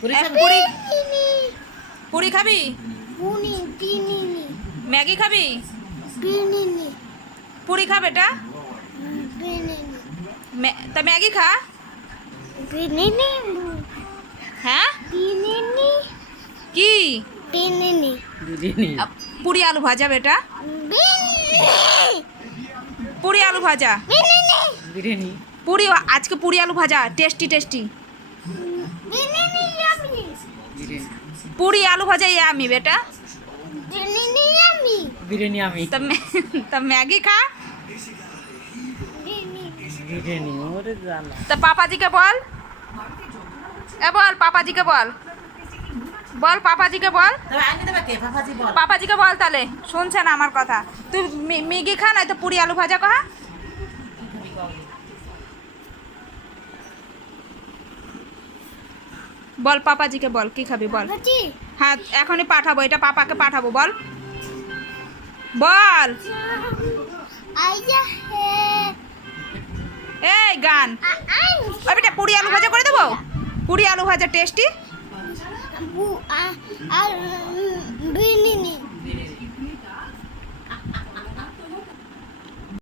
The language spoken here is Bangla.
পুরি পুরি খাবি? ম্যাগি খাবি? পুরি খা বেটা। তা ম্যাগি খা। হ্যাঁ কি? পুরি আলু ভাজা বেটা। পুরি আলু ভাজা। পুরি আজকে পুরি আলু ভাজা টেস্টি টেস্টি। পুরি আলু ভাজা আমি বেটা। বিরিয়ানি আমি তা ম্যাগি খা। বিরিয়ানি ওরে জানা তা পাপাজিকে বল। বল পাপাজিকে বল। বল পাপাজিকে বল। পাপাজিকে বল তাহলে শুনছে না আমার কথা। তুই ম্যাগি খা না তো পুরি আলু ভাজা খা। বল পাপাজিকে বল কি খাবি বল। হ্যাঁ এখনই পাঠাবো, এটা পাপাকে পাঠাবো। বল বল। এই গান বেটা পুরি আলু ভাজা করে দেবো। পুরি আলু ভাজা টেস্টি।